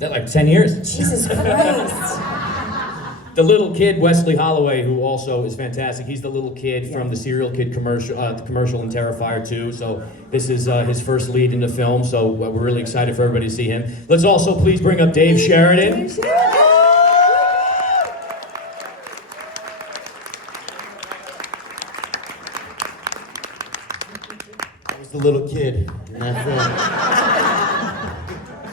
That like 10 years. Jesus Christ. The little kid, Wesley Holloway, who also is fantastic. He's the little kid from the Serial Kid commercial, the commercial in Terrifier 2. So this is his first lead in the film. So we're really excited for everybody to see him. Let's also please bring up Dave Sheridan. Dave Sheridan. I was the little kid in that film.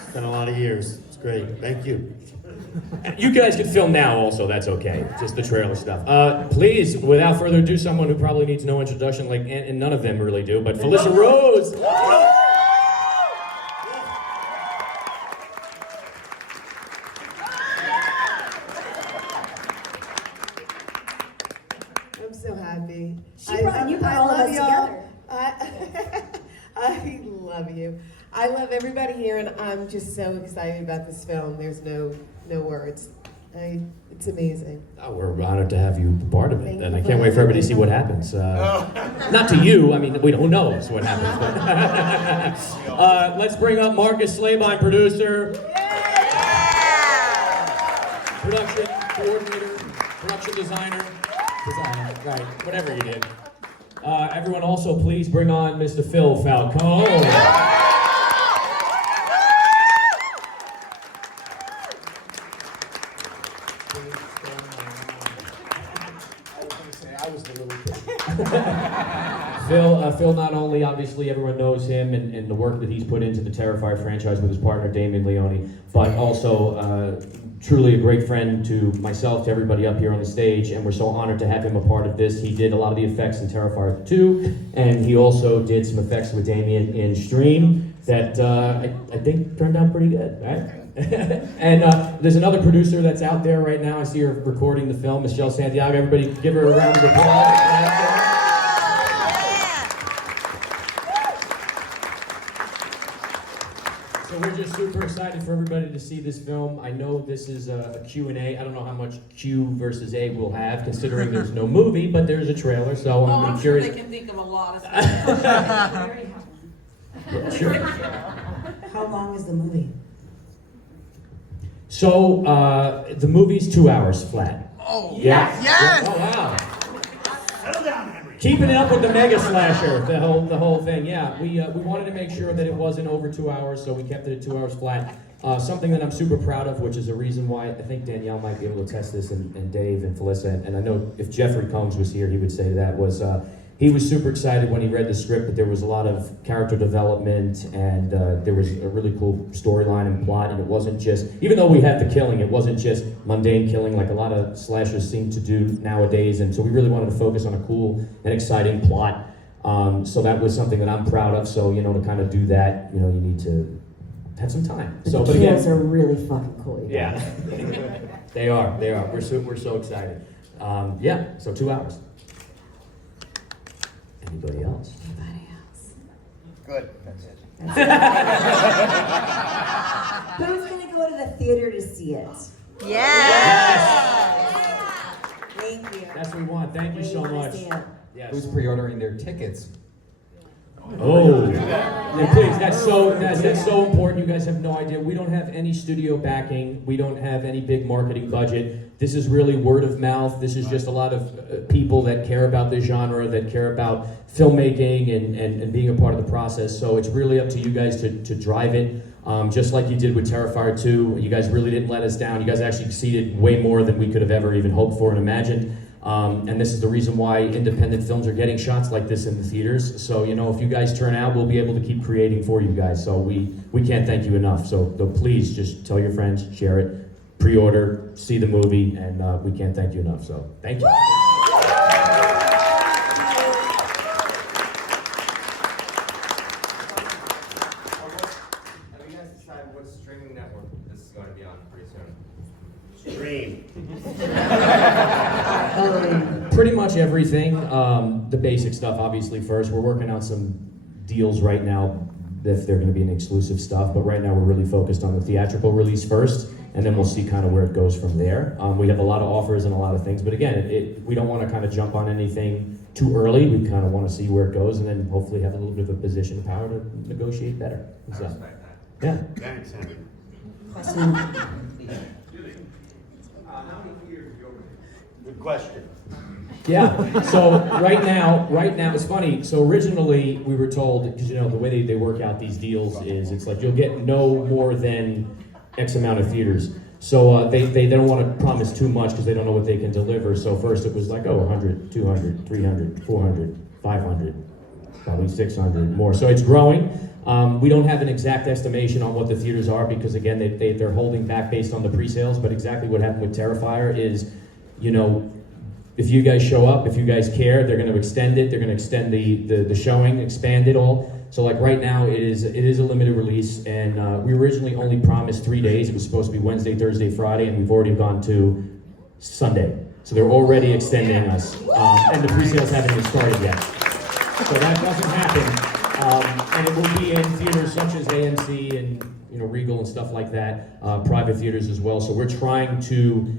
It's been a lot of years. It's great. Thank you. You guys can film now also, that's okay. Just the trailer stuff. Please, without further ado, someone who probably needs no introduction, like, and none of them really do, but Felicia Rose! I'm so happy. You brought all of us together. I love you. I love everybody here, and I'm just so excited about this film. There's no words. It's amazing. Oh, we're honored to have you part of it, Thank and you I for can't wait for everybody to see having what happens. Not to you, I mean, who knows what happens. But let's bring up Marcus Slabine, producer, production coordinator, production designer, right, whatever you did. Everyone also please bring on Mr. Phil Falcone. I was the little kid. Phil, not only obviously everyone knows him and the work that he's put into the Terrifier franchise with his partner Damien Leone, but also truly a great friend to myself, to everybody up here on the stage, and we're so honored to have him a part of this. He did a lot of the effects in Terrifier 2, and he also did some effects with Damien in Stream that I think turned out pretty good, right? And there's another producer that's out there right now. I see her recording the film, Michelle Santiago. Everybody give her a round of applause. So we're just super excited for everybody to see this film. I know this is a Q&A. I don't know how much Q versus A we'll have, considering there's no movie, but there's a trailer, so I'm sure curious. they can think of a lot of stuff. Sure. How long is the movie? So, the movie's 2 hours flat. Oh, yeah. yes! Oh, wow. Settle down, Henry. Keeping it up with the mega slasher, the whole thing. Yeah, we wanted to make sure that it wasn't over 2 hours, so we kept it at 2 hours flat. Something that I'm super proud of, which is a reason why I think Danielle might be able to test this, and Dave and Felissa, and I know if Jeffrey Combs was here, he would say that was. He was super excited when he read the script, that there was a lot of character development, and there was a really cool storyline and plot, and it wasn't just, even though we had the killing, it wasn't just mundane killing like a lot of slashers seem to do nowadays, and so we really wanted to focus on a cool and exciting plot. So that was something that I'm proud of, so, to kind of do that, you need to have some time. So, The but again, kills are really fucking cool. You yeah, guys. they are. We're so excited. Yeah, so 2 hours. Anybody else? Anybody else? Good, that's it. Who's gonna go to the theater to see it? Yes! Thank you. That's what we want. Thank you so We wanna much. see it. Yes. Who's pre-ordering their tickets? Oh, yeah, please, that's so important. You guys have no idea. We don't have any studio backing. We don't have any big marketing budget. This is really word of mouth. This is just a lot of people that care about the genre, that care about filmmaking and being a part of the process. So it's really up to you guys to drive it. Just like you did with Terrifier 2, you guys really didn't let us down. You guys actually exceeded way more than we could have ever even hoped for and imagined. And this is the reason why independent films are getting shots like this in the theaters. So, if you guys turn out, we'll be able to keep creating for you guys. So we can't thank you enough. So please just tell your friends, share it, pre-order, see the movie, and we can't thank you enough. So thank you. Have you guys decided what streaming network this is going to be on pretty soon? Dream. Pretty much everything. The basic stuff, obviously, first. We're working on some deals right now if they're going to be an exclusive stuff, but right now we're really focused on the theatrical release first, and then we'll see kind of where it goes from there. We have a lot of offers and a lot of things, but again, we don't want to kind of jump on anything too early. We kind of want to see where it goes, and then hopefully have a little bit of a position of power to negotiate better. I So, respect that. yeah. Thanks, Henry. Question. Good question. Yeah. So right now, it's funny. So originally we were told, because you know the way they work out these deals is it's like you'll get no more than X amount of theaters. So they don't want to promise too much because they don't know what they can deliver. So first it was like, 100, 200, 300, 400, 500, probably 600 more. So it's growing. We don't have an exact estimation on what the theaters are because again they're holding back based on the pre-sales. But exactly what happened with Terrifier is, you know, if you guys show up, if you guys care, they're going to extend it. They're going to extend the showing, expand it all. So like right now, it is a limited release, and we originally only promised 3 days. It was supposed to be Wednesday, Thursday, Friday, and we've already gone to Sunday. So they're already extending us, and the pre-sales haven't even started yet. So that doesn't happen, and it will be in theaters such as AMC and Regal and stuff like that, private theaters as well. So we're trying to.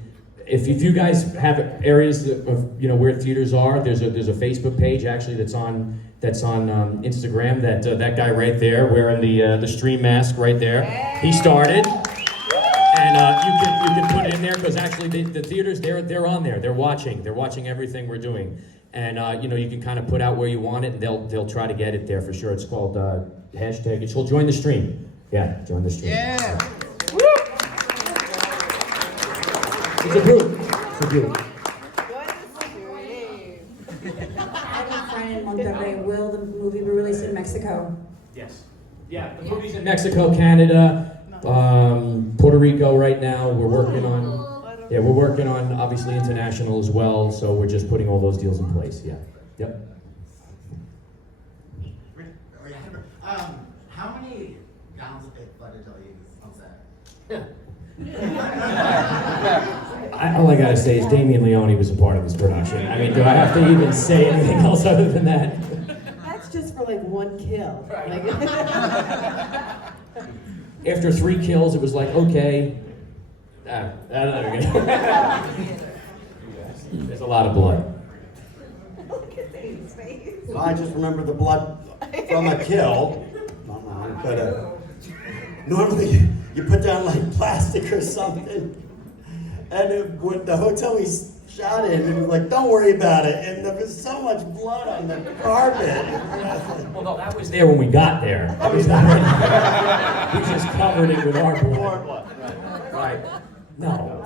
If you guys have areas of where theaters are, there's a Facebook page actually that's on Instagram. That guy right there wearing the stream mask right there, he started, and you can put it in there because actually the theaters they're on there. They're watching everything we're doing, and you can kind of put out where you want it, and they'll try to get it there for sure. It's called hashtag. It's called Join the Stream. Yeah, join the stream. Yeah. It's a group. It's a group. I have a friend in Montterrey. Will the movie be released in Mexico? Yes. Yeah, the movie's in Mexico, Canada, Puerto Rico right now. We're working on obviously international as well. So we're just putting all those deals in place. Yeah. Yep. How many gallons of fake blood did you use on set? All I gotta say is Damien Leone was a part of this production. I mean, do I have to even say anything else other than that? That's just for like one kill. Like, After 3 kills, it was like, okay. There's a lot of blood. Well, I just remember the blood from a kill. But normally you put down like plastic or something. And when the hotel we shot in, it was like, don't worry about it. And there was so much blood on the carpet. Well, no, that was there when we got there. That was not we just covered it with our More blood. blood. Right. No.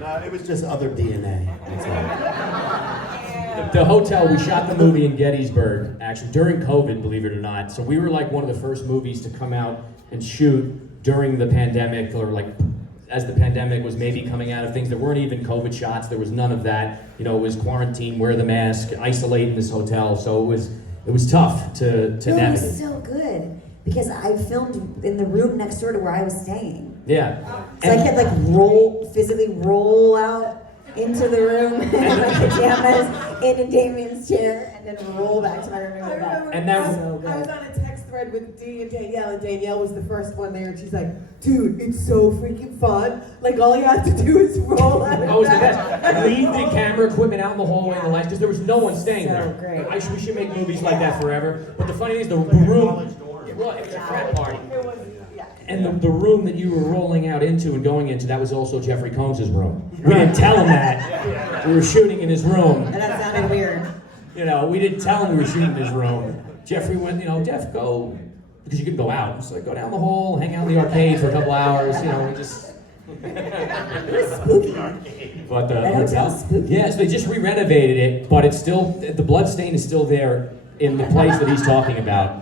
No, it was just other DNA. That's all. The hotel, we shot the movie in Gettysburg, actually, during COVID, believe it or not. So we were like one of the first movies to come out and shoot during the pandemic, or like as the pandemic was maybe coming out of things. There weren't even COVID shots. There was none of that. It was quarantine, wear the mask, isolate in this hotel. So it was tough to No, it navigate. was so good because I filmed in the room next door to where I was staying. Yeah. So I could like physically roll out into the room in my pajamas, into Damien's chair, and then roll back to my room and go back. And that was so I was good. on a text thread with Dee and Danielle, and Danielle was the first one there, and she's like, dude, it's so freaking fun. Like, all you have to do is roll out. That was the best. Leave the camera equipment out in the hallway and the lights, because there was no one staying So there. great. We should make movies like that forever. But the funny thing is, the room. Well, it was a frat party. And the room that you were rolling out into and going into, that was also Jeffrey Combs' room. We didn't tell him that. We were shooting in his room. And that sounded weird. We didn't tell him we were shooting in his room. Jeffrey went, Jeff, go, because you could go out. It's like, go down the hall, hang out in the arcade for a couple hours, we just. Spooky. But That hotel's spooky. yeah, so they just re-renovated it, but it's still, the blood stain is still there in the place that he's talking about.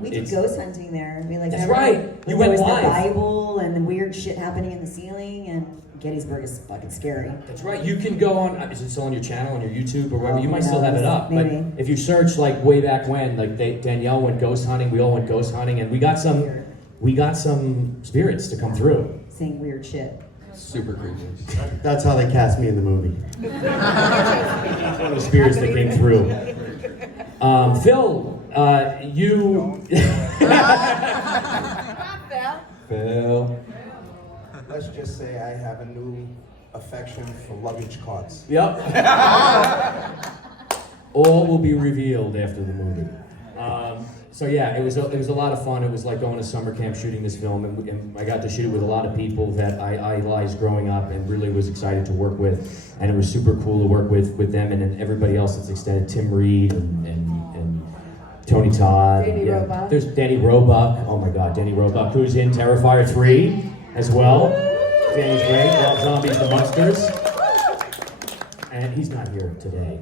We did It's- ghost hunting there. I mean, like, That's remember right. when You there went was live. the Bible and the weird shit happening in the ceiling, and Gettysburg is fucking scary. That's right. You can go on. Is it still on your channel, on your YouTube, or whatever? Oh, You might who still have it knows? up. Maybe. But if you search like way back when, like Danielle went ghost hunting, we all went ghost hunting, and we got some spirits to come through. Saying weird shit. Super creepy. That's how they cast me in the movie. One of the spirits that came through. Phil, you. Phil. Let's just say I have a new affection for luggage carts. Yep. All will be revealed after the movie. So yeah, it was a lot of fun. It was like going to summer camp shooting this film, and I got to shoot it with a lot of people that I idolized growing up, and really was excited to work with. And it was super cool to work with them, and then everybody else that's extended, Tim Reed and Tony Todd. Danny Roebuck. There's Danny Roebuck. Oh my God, Danny Roebuck, who's in Terrifier 3 as well. Danny's great. Rob Zombie's the Monsters, and he's not here today.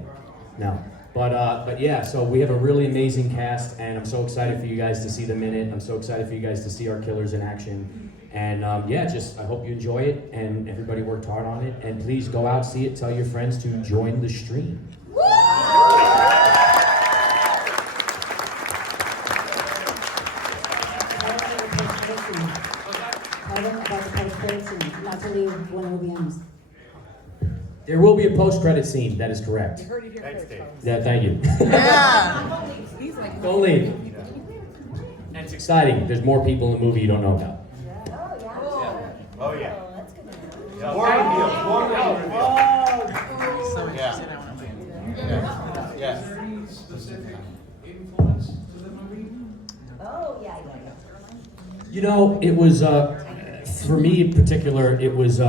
No. But yeah, so we have a really amazing cast, and I'm so excited for you guys to see them in it. I'm so excited for you guys to see our killers in action. And yeah, just I hope you enjoy it, and everybody worked hard on it. And please go out, see it, tell your friends to join the stream. Not to leave one of the ends. There will be a post-credit scene, that is correct. Heard it here first, folks. Yeah, thank you. He's like, Don't leave. And it's exciting. There's more people in the movie you don't know about. Oh, yeah. That's good. Yes. Oh, yeah. You know, it was, for me in particular, it was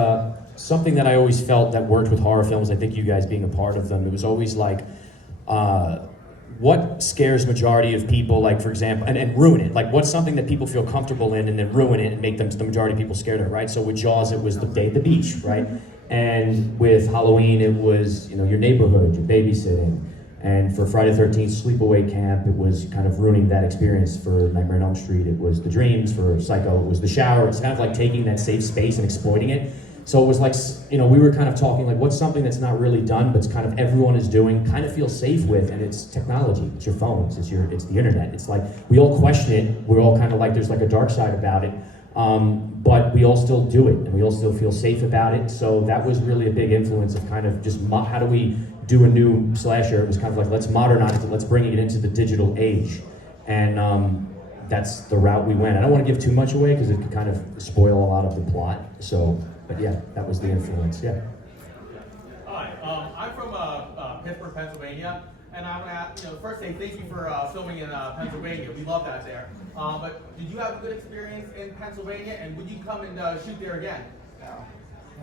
something that I always felt that worked with horror films. I think you guys being a part of them, it was always like, what scares majority of people, like for example, and ruin it? Like what's something that people feel comfortable in and then ruin it and make them the majority of people scared of it, right? So with Jaws, it was the day at the beach, right? And with Halloween, it was, you know, your neighborhood, your babysitting. And for Friday the 13th Sleepaway Camp, it was kind of ruining that experience. For Nightmare on Elm Street, it was the dreams. For Psycho, it was the shower. It's kind of like taking that safe space and exploiting it. So it was like, you know, we were kind of talking like, what's something that's not really done, but it's kind of everyone is doing, kind of feels safe with, and it's technology. It's your phones. It's the internet. It's like we all question it. We're all kind of like there's like a dark side about it, but we all still do it, and we all still feel safe about it. So that was really a big influence of kind of just how do we do a new slasher? It was kind of like let's modernize it. Let's bring it into the digital age, and that's the route we went. I don't want to give too much away because it could kind of spoil a lot of the plot. So. But yeah, that was the influence, yeah. Hi, I'm from Pittsburgh, Pennsylvania, and I'm at, first say thank you for filming in Pennsylvania. We love that there. But did you have a good experience in Pennsylvania, and would you come and shoot there again?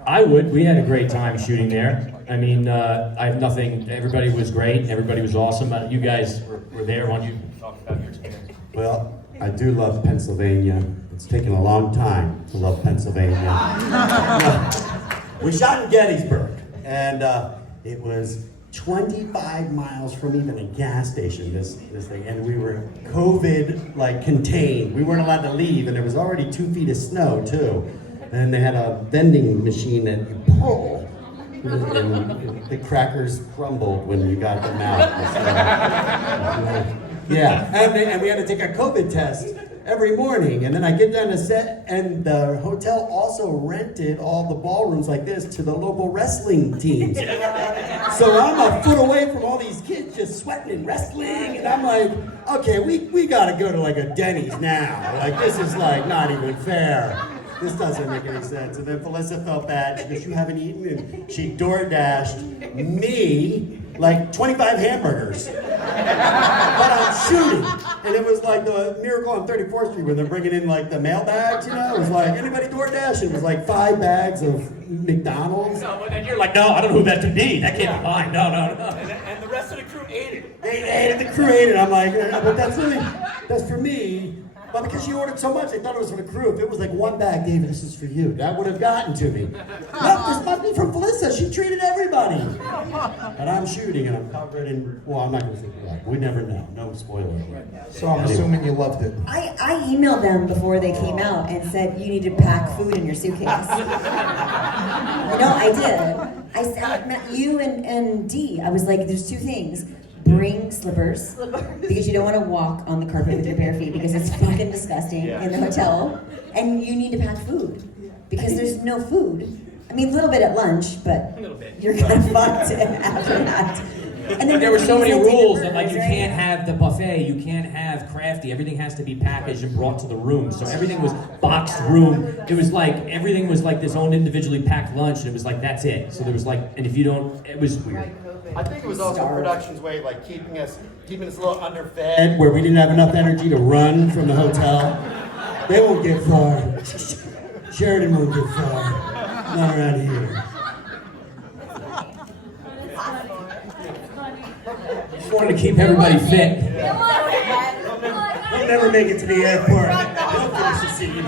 I would. We had a great time shooting there. I mean, I have nothing, everybody was great, everybody was awesome. You guys were there. Why don't you talk about your experience? Well, I do love Pennsylvania. It's taken a long time to love Pennsylvania. We shot in Gettysburg, and it was 25 miles from even a gas station, this thing, and we were COVID contained. We weren't allowed to leave, and there was already 2 feet of snow too. And they had a vending machine that you pull, and the crackers crumbled when you got them out. Yeah, and we had to take a COVID test every morning, and then I get down to set, and the hotel also rented all the ballrooms like this to the local wrestling teams. So I'm a foot away from all these kids just sweating and wrestling, and I'm like, okay, we gotta go to like a Denny's now. Like this is like not even fair. This doesn't make any sense. And then Felissa felt bad. She goes, you haven't eaten? And she DoorDashed me like 25 hamburgers. But I'm shooting. And it was like the Miracle on 34th Street where they're bringing in like the mail bags, It was like, anybody DoorDash? And it was like 5 bags of McDonald's. No, and you're like, no, I don't know who that could be. That can't be mine. No. And the rest of the crew ate it. They ate it, the crew ate it. I'm like, but that's for me. But because she ordered so much, they thought it was for the crew. If it was like 1 bag, David, this is for you, that would have gotten to me. No, this must be from Felissa. She treated everybody. And I'm shooting, and I'm covered in, well, I'm not going to say that. We never know. No spoiler. So I'm assuming you loved it. I emailed them before they came out and said you need to pack food in your suitcase. I did. I said, you and Dee, I was like, there's 2 things. Bring slippers, because you don't want to walk on the carpet with your bare feet because it's fucking disgusting in the hotel. And you need to pack food because there's no food. I mean, a little bit at lunch, but you're kind of fucked after that. And then There were so many rules that burgers, you right? can't have the buffet, you can't have crafty, everything has to be packaged and brought to the room. So everything was boxed room. It was like, everything was like this own individually packed lunch, and it was like, that's it. So there was like, and if you don't, it was weird. I think it was also production's way of like keeping us a little underfed, where we didn't have enough energy to run from the hotel. They won't get far. Sheridan won't get far. Not around here. Just wanted to keep everybody fit. We'll never make it to the airport. They'll finish the scene.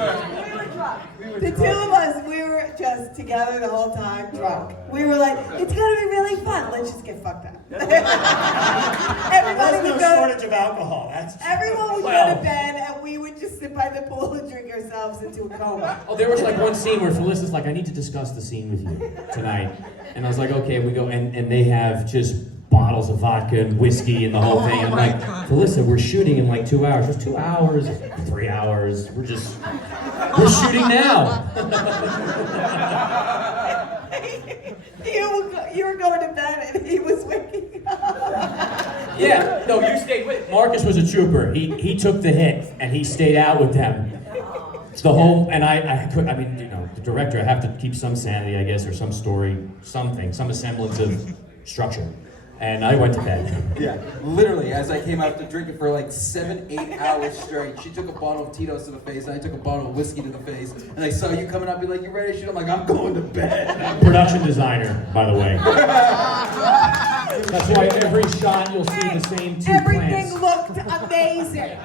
The two of us, we were just together the whole time, drunk. We were like, it's gonna be really fun. Let's just get fucked up. Everybody There's no would go. shortage of alcohol. Everyone would go to bed, and we would just sit by the pool and drink ourselves into a coma. Oh, there was like one scene where Felicia's like, I need to discuss the scene with you tonight. And I was like, okay, we go, and they have just bottles of vodka and whiskey and the whole thing. I'm like, Felissa, we're shooting in like 2 hours. It's 2 hours, 3 hours. We're shooting now. You were going to bed, and he was waking up. Yeah, no, you stayed with. Marcus was a trooper. He took the hit and he stayed out with them. It's the whole, and I mean, you know, the director, I have to keep some sanity, I guess, or some story, something, some semblance of structure. And I went to bed. Yeah, literally, as I came out to drink it for like 7-8 hours straight, she took a bottle of Tito's to the face, and I took a bottle of whiskey to the face, and I saw you coming up, be like, you ready to shoot? I'm like, I'm going to bed. Production designer, by the way. That's why every shot you'll see the same two Everything plants. looked amazing.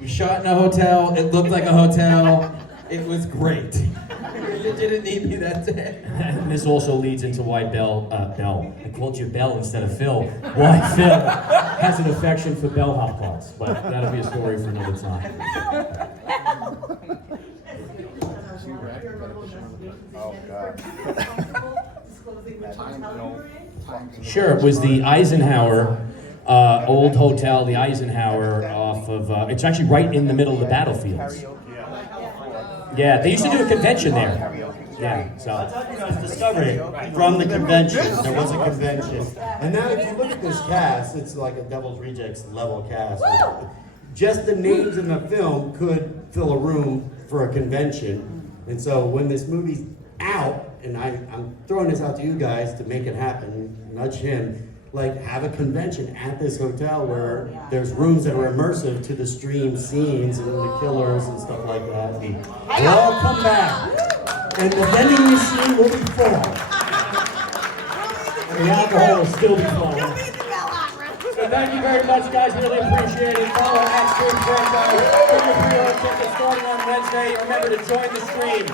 We shot in a hotel, it looked like a hotel, it was great. You didn't need me that day. And this also leads into why Bell, I called you Bell instead of Phil. Why Phil has an affection for bellhop calls, but that'll be a story for another time. Oh, God. Sure, it was the Eisenhower, old hotel, the Eisenhower off of, it's actually right in the middle of the battlefields. Yeah, they used to do a convention there. Yeah, so. I discovered it from the convention. There was a convention. And now if you look at this cast, it's like a Devil's Rejects level cast. Just the names in the film could fill a room for a convention. And so when this movie's out, and I'm throwing this out to you guys to make it happen, nudge him, like have a convention at this hotel where there's rooms that are immersive to the stream scenes and the killers and stuff like that. We'll all come back. And the vending machine will be full. And the alcohol will still be flowing. So thank you very much, guys. Really appreciate it. Follow @StreamFranchise. Get your pre-order tickets starting on Wednesday. Remember to join the stream.